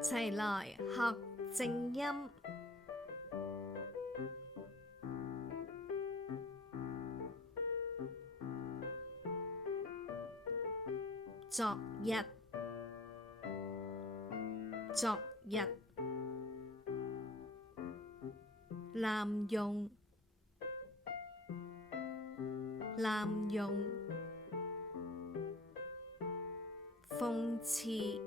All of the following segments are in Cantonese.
齊來學正音。昨日，昨日，濫用，濫用，諷刺，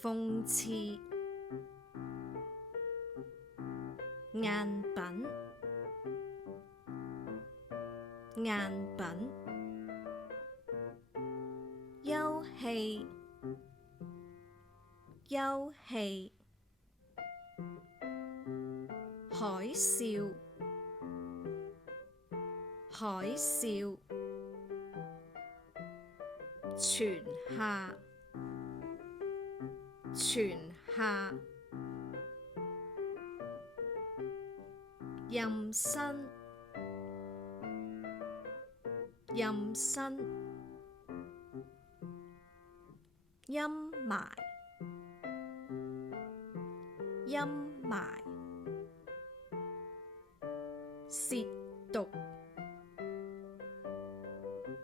諷刺，贗品，贗品，休憩，休憩，海嘯，海嘯，泉下，泉下，妊娠，妊娠，陰霾，陰霾，褻瀆，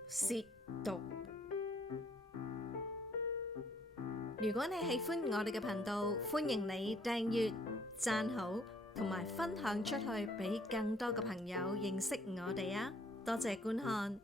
褻瀆。如果你喜歡我哋嘅頻道，歡迎你訂閱、讚好同埋分享出去，俾更多嘅朋友認識我哋啊！多謝觀看。